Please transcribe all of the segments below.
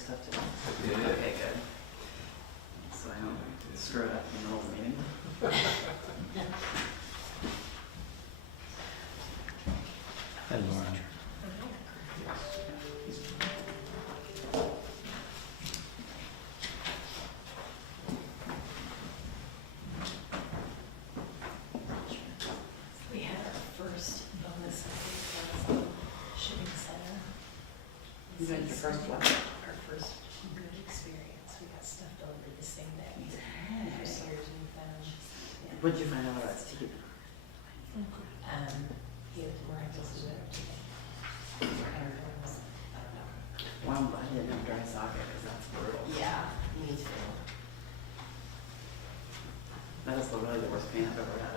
stuff to do. Okay, good. So I don't screw it up in the middle of the meeting. Hi, Lauren. We had our first bonus, I think, shipping center. You went your first one? Our first good experience. We got stuff delivered the same day. For Sears and found. What'd you find out about Steve? He was miraculously better today. I don't know. Well, I'm glad you didn't have dry socket because that's brutal. Yeah, me too. That is really the worst pain I've ever had.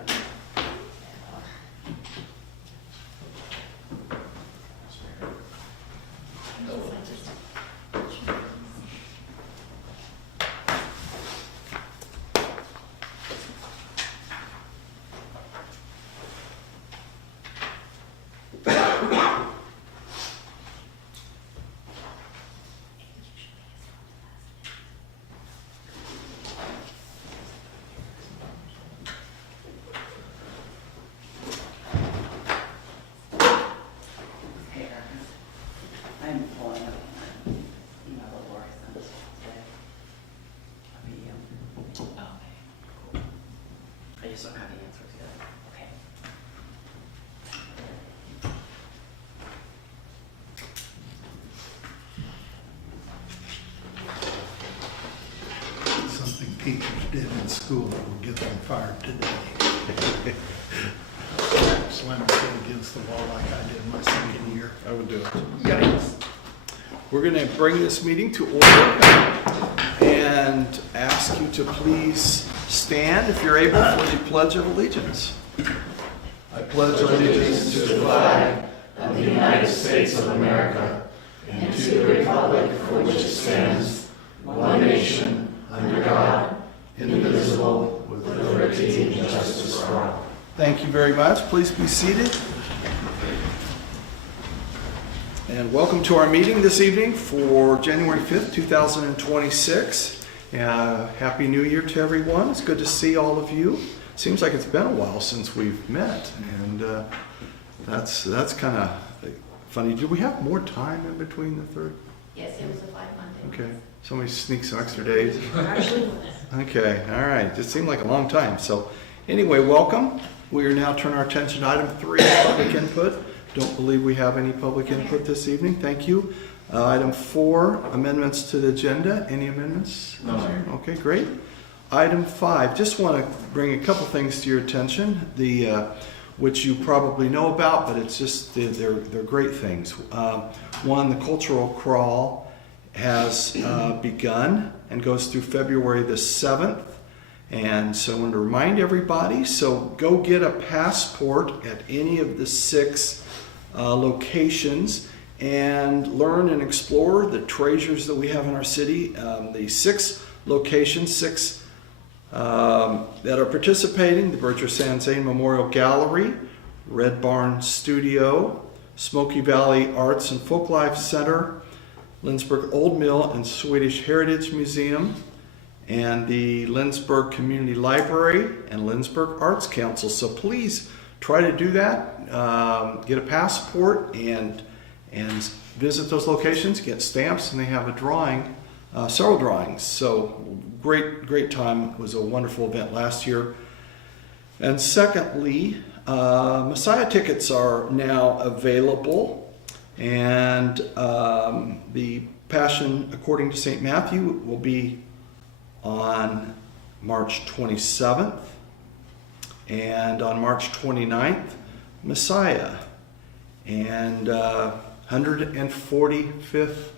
I'm pulling up an email that Lori sent us today. A medium. Okay. I just don't have the answers yet. Okay. Something teachers did in school that will get them fired today. Slam their head against the wall like I did my second year. I would do it. Yikes. We're going to bring this meeting to order and ask you to please stand, if you're able, for the Pledge of Allegiance. I pledge allegiance to the flag of the United States of America and to the republic for which it stands, one nation, under God, indivisible, with liberty and justice for all. Thank you very much. Please be seated. And welcome to our meeting this evening for January 5th, 2026. Happy New Year to everyone. It's good to see all of you. Seems like it's been a while since we've met, and that's kind of funny. Do we have more time in between the third? Yes, it was a 5 Monday. Okay. Somebody sneak some extra days. Actually, Okay, all right. It seemed like a long time. So anyway, welcome. We are now turning our attention to item 3, public input. Don't believe we have any public input this evening. Thank you. Item 4, amendments to the agenda. Any amendments? No, sir. Okay, great. Item 5, just want to bring a couple things to your attention, which you probably know about, but it's just, they're great things. One, the cultural crawl has begun and goes through February the 7th. And so I want to remind everybody, so go get a passport at any of the 6 locations and learn and explore the treasures that we have in our city. The 6 locations, 6 that are participating: the Berger San Zane Memorial Gallery, Red Barn Studio, Smoky Valley Arts and Folklife Center, Lindsborg Old Mill and Swedish Heritage Museum, and the Lindsborg Community Library and Lindsborg Arts Council. So please try to do that. Get a passport and visit those locations. Get stamps, and they have a drawing, several drawings. So great time. It was a wonderful event last year. And secondly, Messiah tickets are now available, and the Passion According to St. Matthew will be on March 27th, and on March 29th, Messiah, and 145th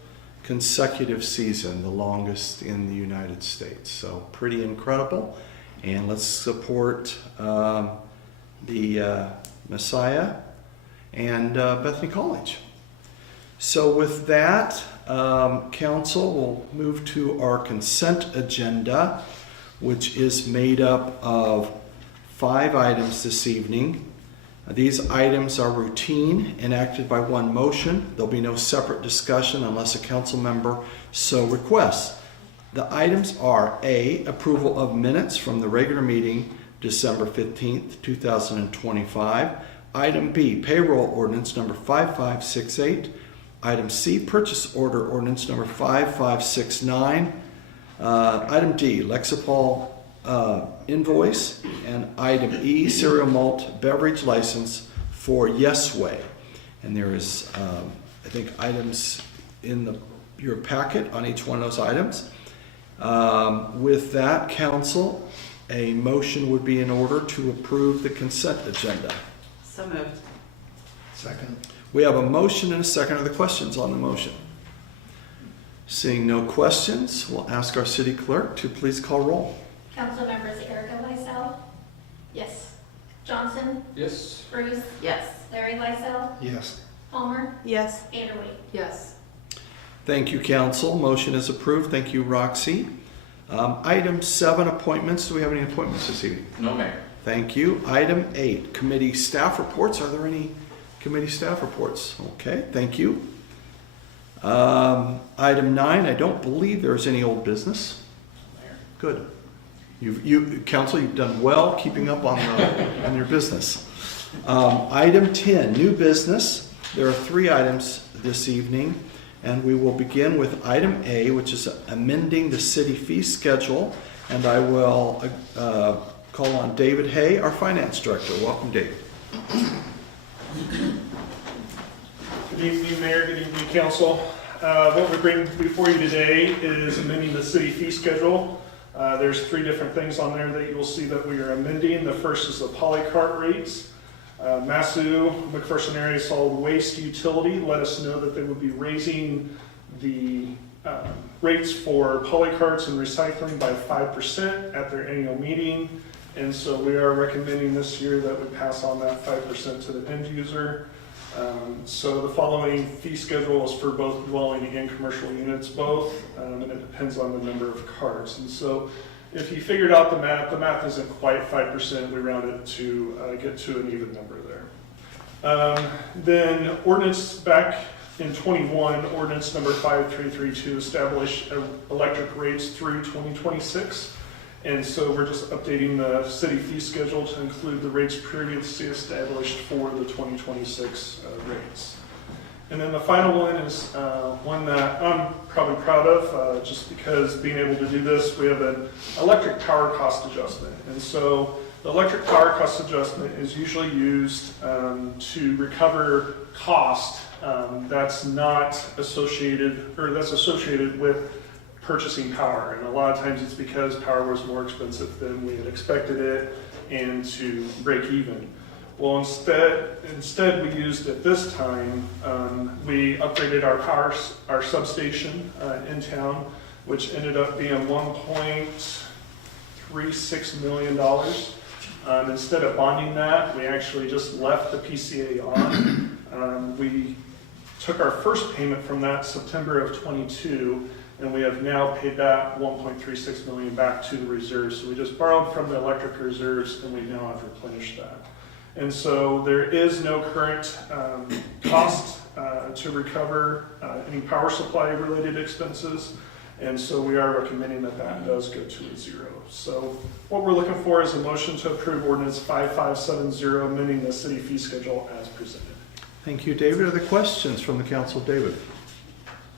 consecutive season, the longest in the United States. So pretty incredible, and let's support the Messiah and Bethany College. So with that, Council will move to our consent agenda, which is made up of 5 items this evening. These items are routine, enacted by one motion. There'll be no separate discussion unless a council member so requests. The items are A, approval of minutes from the regular meeting December 15th, 2025. Item B, payroll ordinance number 5568. Item C, purchase order ordinance number 5569. Item D, Lexipol invoice. And item E, cereal malt beverage license for Yesway. And there is, I think, items in your packet on each one of those items. With that, council, a motion would be in order to approve the consent agenda. So moved. Second. We have a motion and a second. Are there questions on the motion? Seeing no questions, we'll ask our city clerk to please call roll. Council members Erica Lysell. Yes. Johnson. Yes. Bruce. Yes. Larry Lysell. Yes. Palmer. Yes. Vanderwee. Yes. Thank you, council. Motion is approved. Thank you, Roxy. Item 7, appointments. Do we have any appointments this evening? No, Mayor. Thank you. Item 8, committee staff reports. Are there any committee staff reports? Okay, thank you. Item 9, I don't believe there's any old business. Good. Council, you've done well keeping up on your business. Item 10, new business. There are 3 items this evening, and we will begin with item A, which is amending the city fee schedule. And I will call on David Hay, our finance director. Welcome, David. Good evening, Mayor. Good evening, Council. What we bring before you today is amending the city fee schedule. There's 3 different things on there that you will see that we are amending. The first is the polycart rates. Masu, McPherson Area Solid Waste Utility, let us know that they would be raising the rates for polycarts and recycling by 5% at their annual meeting. And so we are recommending this year that we pass on that 5% to the end user. So the following fee schedule is for both dwelling and commercial units both, and it depends on the number of carts. And so if you figured out the math isn't quite 5%, we round it to get to an even number there. Then ordinance back in 21, ordinance number 5332 established electric rates through 2026. And so we're just updating the city fee schedule to include the rates previously established for the 2026 rates. And then the final one is one that I'm probably proud of, just because being able to do this, we have an electric power cost adjustment. And so the electric power cost adjustment is usually used to recover cost that's not associated, or that's associated with purchasing power. And a lot of times it's because power was more expensive than we had expected it and to break even. Well, instead we used at this time, we upgraded our substation in town, which ended up being $1.36 million. Instead of bonding that, we actually just left the PCA on. We took our first payment from that September of 22, and we have now paid that $1.36 million back to the reserves. So we just borrowed from the electric reserves, and we now have replenished that. And so there is no current cost to recover any power supply related expenses. And so we are recommending that that does go to a 0. So what we're looking for is a motion to approve ordinance 5570, amending the city fee schedule as presented. Thank you, David. Are there questions from the council? David?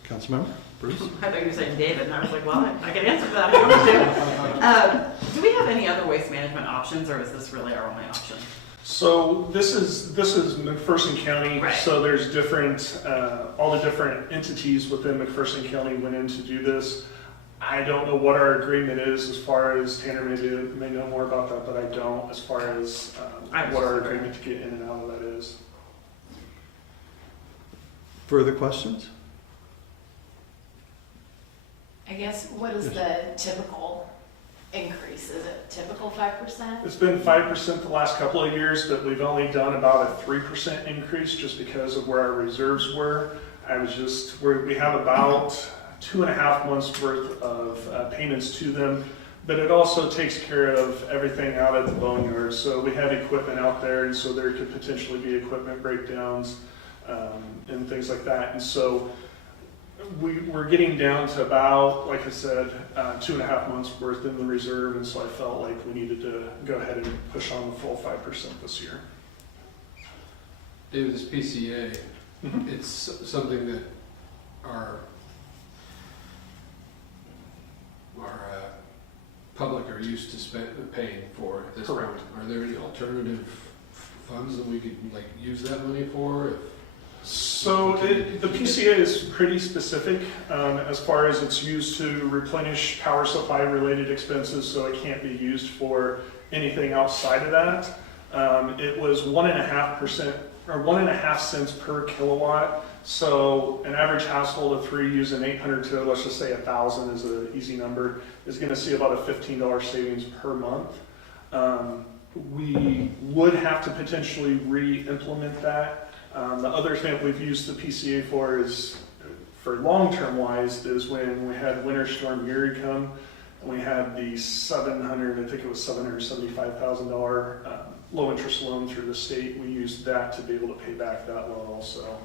Councilmember Bruce? I thought you were saying David, and I was like, well, I can answer that if you want to. Do we have any other waste management options, or is this really our only option? So this is McPherson County. Right. So there's different, all the different entities within McPherson County went in to do this. I don't know what our agreement is as far as Tanner may know more about that, but I don't as far as what our agreement to get in and out of that is. Further questions? I guess, what is the typical increase? Is it typical 5%? It's been 5% the last couple of years, but we've only done about a 3% increase just because of where our reserves were. We have about 2.5 months worth of payments to them. but it also takes care of everything out at the boneyard. So we have equipment out there, and so there could potentially be equipment breakdowns and things like that. And so we're getting down to about, like I said, 2.5 months worth in the reserve, and so I felt like we needed to go ahead and push on the full 5% this year. David, this PCA, Mhm. it's something that our public are used to paying for at this point. Correct. Are there any alternative funds that we could like use that money for? So the PCA is pretty specific as far as it's used to replenish power supply related expenses, so it can't be used for anything outside of that. It was 1.5% or 1.5 cents per kilowatt. So an average household of 3 using 800 to, let's just say 1,000 is an easy number, is going to see about a $15 savings per month. We would have to potentially re-implement that. The other thing we've used the PCA for is, for long-term wise, is when we had Winter Storm Uri come, and we had the $775,000 low-interest loan through the state. We used that to be able to pay back that loan also.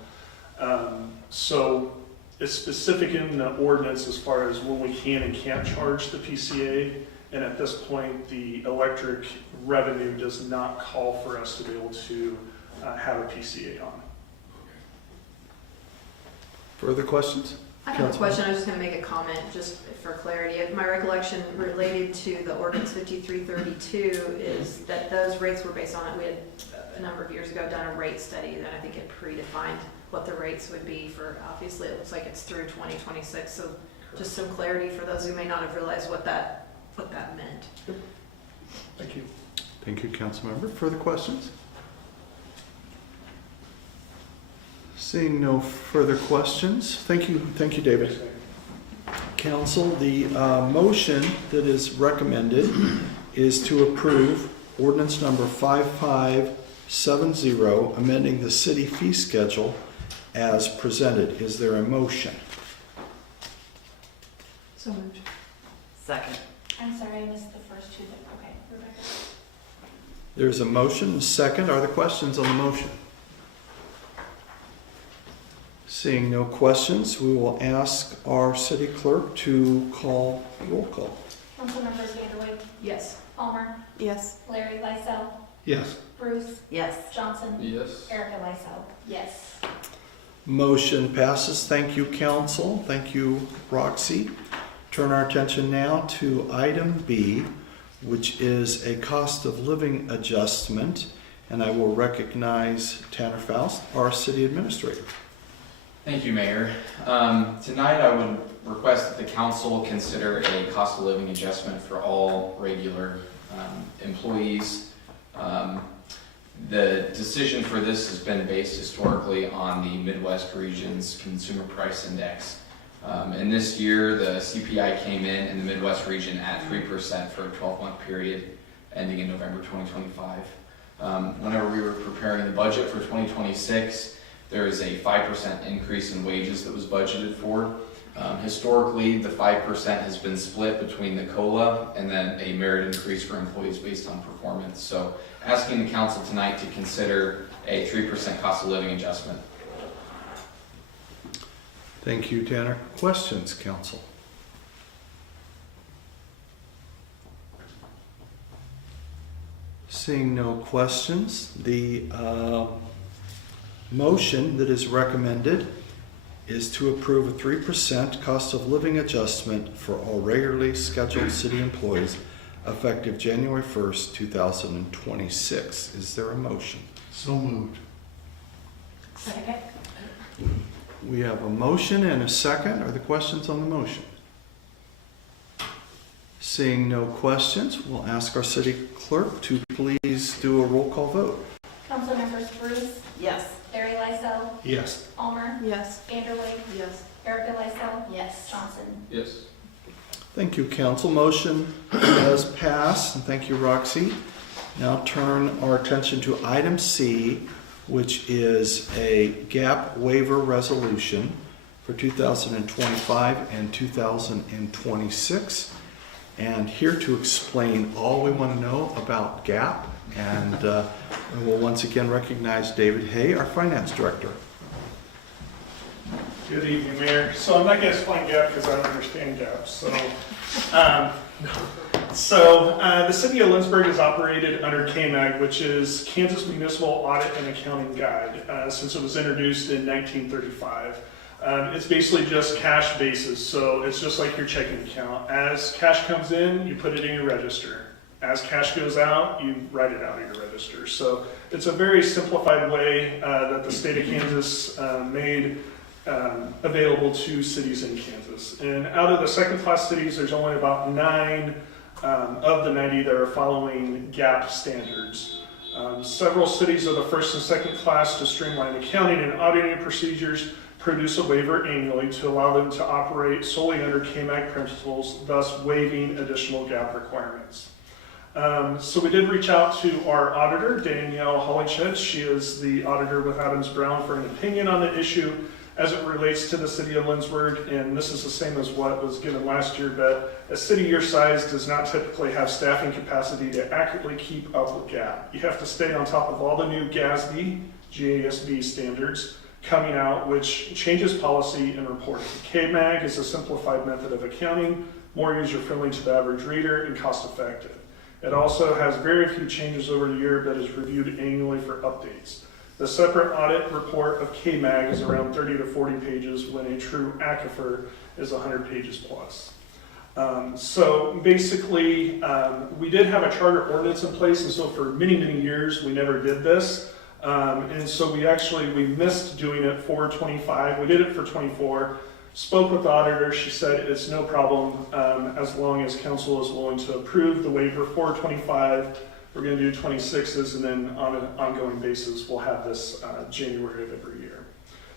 So it's specific in the ordinance as far as when we can and can't charge the PCA, and at this point, the electric revenue does not call for us to be able to have a PCA on. Further questions? I have a Councilwoman? question. I was just going to make a comment just for clarity. My recollection related to the ordinance 5332 is that those rates were based on it. We had a number of years ago done a rate study that I think it predefined what the rates would be for, obviously it looks like it's through 2026. So just some clarity for those who may not have realized what that meant. Thank you. Thank you, Councilmember. Further questions? Seeing no further questions, thank you, David. Council, the motion that is recommended is to approve ordinance number 5570, amending the city fee schedule as presented. Is there a motion? So moved. Second. I'm sorry, I missed the first two, but okay, Rebecca. There's a motion, a second. Are there questions on the motion? Seeing no questions, we will ask our city clerk to call roll call. Councilmembers Vanderway, Yes. Palmer, Yes. Larry Lysell, Yes. Bruce, Yes. Johnson, Yes. Erica Lysell. Yes. Motion passes. Thank you, council. Thank you, Roxy. Turn our attention now to item B, which is a cost of living adjustment, and I will recognize Tanner Faust, our city administrator. Thank you, Mayor. Tonight I would request that the council consider a cost of living adjustment for all regular employees. The decision for this has been based historically on the Midwest region's consumer price index. And this year, the CPI came in the Midwest region at 3% for a 12-month period ending in November 2025. Whenever we were preparing the budget for 2026, there is a 5% increase in wages that was budgeted for. Historically, the 5% has been split between the COLA and then a merit increase for employees based on performance. So asking the council tonight to consider a 3% cost of living adjustment. Thank you, Tanner. Questions, council? Seeing no questions, the motion that is recommended is to approve a 3% cost of living adjustment for all regularly scheduled city employees effective January 1st, 2026. Is there a motion? So moved. Second. We have a motion and a second. Are there questions on the motion? Seeing no questions, we'll ask our city clerk to please do a roll call vote. Councilmembers Bruce, Yes. Larry Lysell, Yes. Palmer, Yes. Vanderway, Yes. Erica Lysell. Yes. Johnson. Yes. Thank you, council. Motion has passed, and thank you, Roxy. Now turn our attention to item C, which is a gap waiver resolution for 2025 and 2026. and here to explain all we want to know about GAP. And we'll once again recognize David Hay, our Finance Director. Good evening, Mayor. So I'm not going to explain GAP because I don't understand GAP. The City of Lindsborg is operated under KMAG, which is Kansas Municipal Audit and Accounting Guide, since it was introduced in 1935. It's basically just cash basis, so it's just like your checking account. As cash comes in, you put it in your register. As cash goes out, you write it out of your register. So it's a very simplified way that the state of Kansas made available to cities in Kansas. And out of the second-class cities, there's only about 9 of the 90 that are following GAP standards. Several cities are the first and second class to streamline accounting and auditing procedures, produce a waiver annually to allow them to operate solely under KMAG principles, thus waiving additional GAP requirements. So we did reach out to our auditor, Danielle Hollingshed. She is the auditor with Adams Brown for an opinion on the issue as it relates to the city of Lindsborg, and this is the same as what was given last year, but a city your size does not typically have staffing capacity to accurately keep up with GAP. You have to stay on top of all the new GASB standards coming out, which changes policy and reporting. KMAG is a simplified method of accounting, more user-friendly to the average reader and cost-effective. It also has very few changes over the year, but is reviewed annually for updates. The separate audit report of KMAG is around 30 to 40 pages when a true aquifer is 100 pages plus. So basically, we did have a charter ordinance in place, and so for many, many years, we never did this. And so we missed doing it for 25. We did it for 24. Spoke with the auditor. She said it's no problem as long as council is willing to approve the waiver for 25. We're going to do 26s, and then on an ongoing basis, we'll have this January of every year.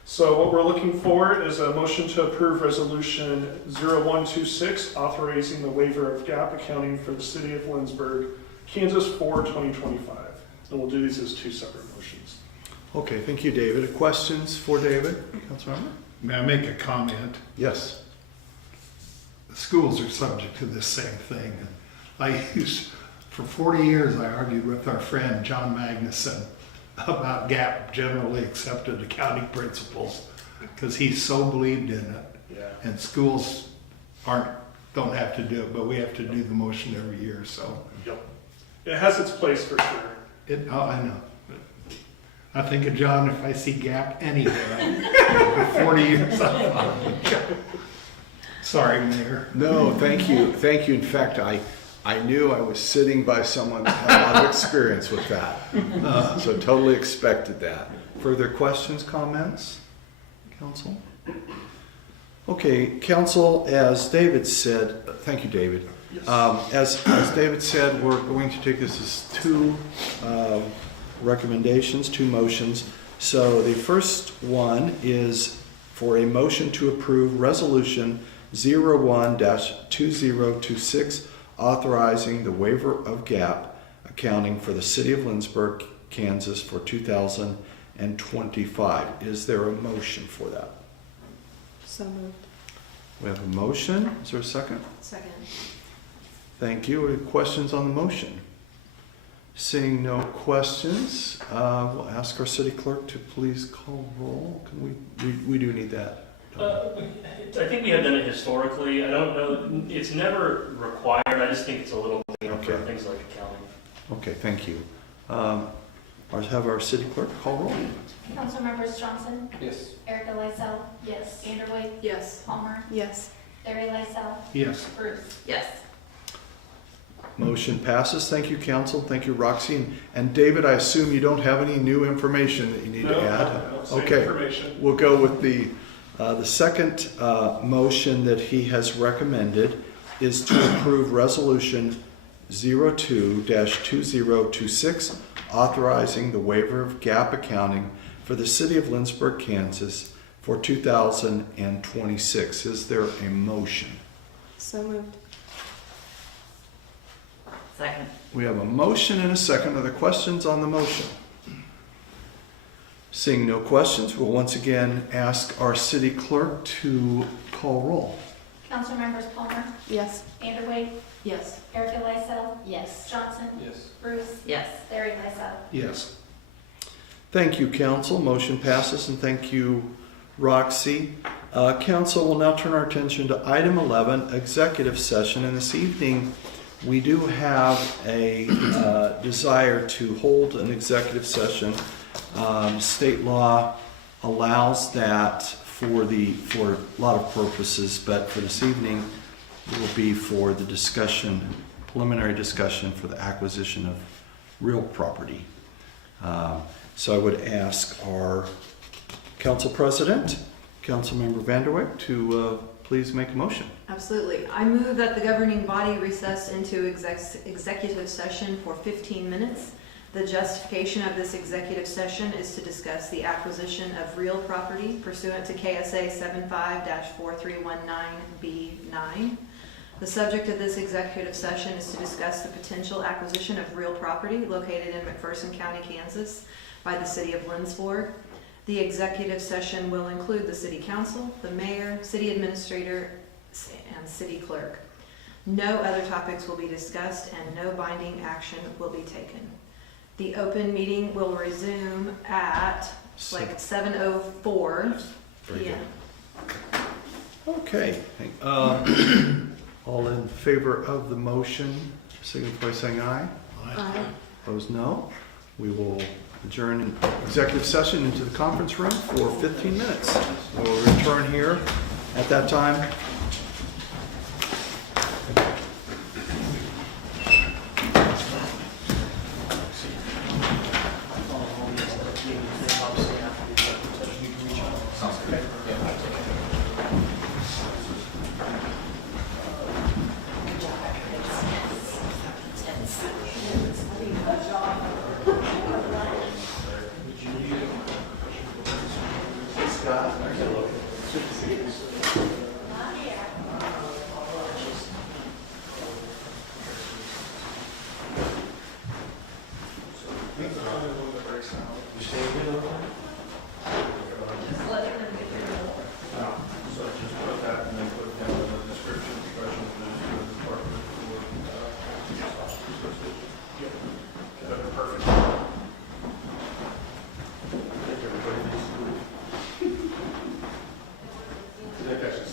So what we're looking for is a motion to approve Resolution 0126, authorizing the waiver of GAP accounting for the city of Lindsborg, Kansas for 2025. And we'll do these as 2 separate motions. Okay, thank you, David. Questions for David? Councilmember? May I make a comment? Yes. The schools are subject to this same thing. For 40 years, I argued with our friend John Magnuson about GAP, generally accepted accounting principles, because he so believed in it. Yeah. And schools don't have to do it, but we have to do the motion every year, so. Yep. It has its place for sure. I know. I think of John if I see GAP anywhere. For 40 years, I thought. Sorry, Mayor. No, thank you. Thank you. In fact, I knew I was sitting by someone that had a lot of experience with that. So totally expected that. Further questions, comments, council? Okay, council, as David said, thank you, David. As David said, we're going to take this as 2 recommendations, 2 motions. So the first one is for a motion to approve Resolution 01-2026, authorizing the waiver of GAP accounting for the city of Lindsborg, Kansas for 2025. Is there a motion for that? So moved. We have a motion. Is there a second? Second. Thank you. Any questions on the motion? Seeing no questions, we'll ask our city clerk to please call roll. Can we do need that? I think we have done it historically. I don't know, it's never required. I just think it's a little cleaner for things like accounting. Okay, thank you. Have our city clerk call roll. Councilmembers Johnson, Yes. Erica Lysell, yes. Vanderway, Yes. Palmer, Yes. Larry Lysell, Yes. Bruce. Yes. Motion passes. Thank you, council. Thank you, Roxy. And David, I assume you don't have any new information that you need to add? No, same Okay, information. we'll go with the second motion that he has recommended is to approve Resolution 02-2026, authorizing the waiver of GAP accounting for the city of Lindsborg, Kansas for 2026. Is there a motion? So moved. Second. We have a motion and a second. Are there questions on the motion? Seeing no questions, we'll once again ask our city clerk to call roll. Council members Palmer, Yes. Vanderway, Yes. Erica Lysell, Yes. Johnson, Yes. Bruce, Yes. Larry Lysell. Yes. Thank you, council. Motion passes, and thank you, Roxy. Council will now turn our attention to item 11, executive session. And this evening, we do have a desire to hold an executive session. State law allows that for a lot of purposes, but for this evening, it will be for the discussion, preliminary discussion for the acquisition of real property. So I would ask our council president, Councilmember Vanderwyk, to please make a motion. Absolutely. I move that the governing body recess into executive session for 15 minutes. The justification of this executive session is to discuss the acquisition of real property pursuant to KSA 75-4319B9. The subject of this executive session is to discuss the potential acquisition of real property located in McPherson County, Kansas by the city of Lindsborg. The executive session will include the city council, the mayor, city administrator, and city clerk. No other topics will be discussed and no binding action will be taken. The open meeting will resume at like 7:04 Very p.m. Okay. All in favor of the motion, signify by saying aye. Aye. Opposed, no. We will adjourn in executive session into the conference room for 15 minutes. We will return here at that time. Sounds good. Yeah. That guy's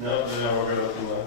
No, we're gonna open the.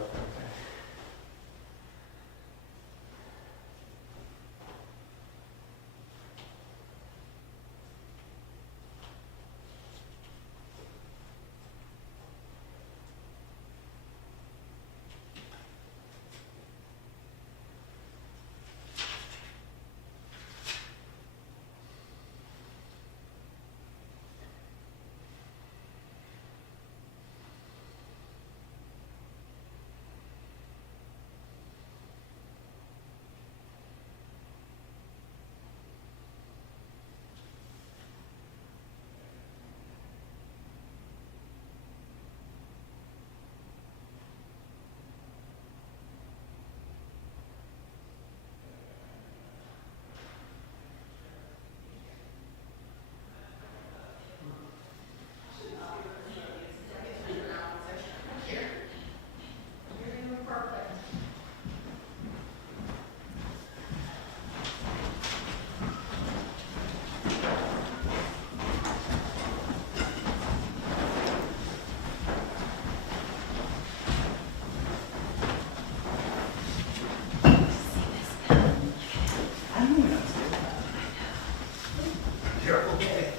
You're okay.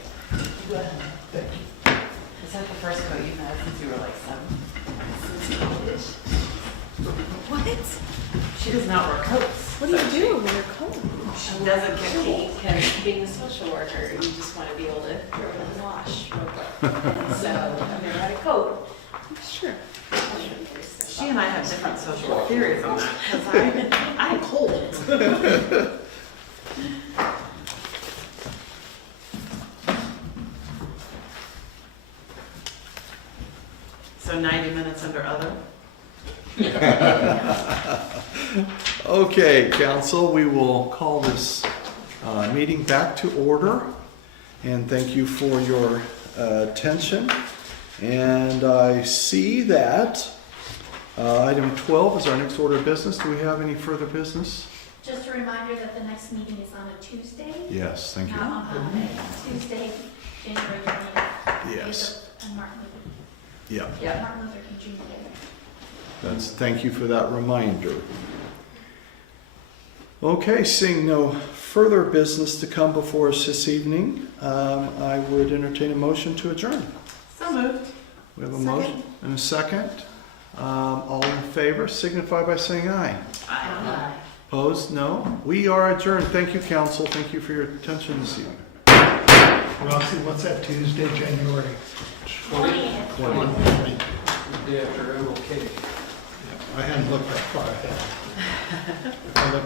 Thank you. Is that the first coat you've had since you were like 7? What? She does not wear coats. What do you do when you're cold? She doesn't get cold. Because being a social worker, you just want to be able to throw it in the wash real quick. So I've never had a coat. Sure. She and I have different social theories on that because I'm cold. So 90 minutes under other? Okay, council, we will call this meeting back to order. And thank you for your attention. And I see that item 12 is our next order of business. Do we have any further business? Just a reminder that the next meeting is on a Tuesday. Yes, thank you. Not on Monday. Tuesday, January 20th. Yes. And Martin Yeah. Yeah. Martin Luther King Jr. Day. Thank you for that reminder. Okay, seeing no further business to come before us this evening, I would entertain a motion to adjourn. So moved. We have a motion and a second. All in favor, signify by saying aye. Aye. Opposed? No. We are adjourned. Thank you, council. Thank you for your attention this evening. Roxy, what's that Tuesday, January 20th. 20. Day after MLK. I hadn't looked that far ahead. I looked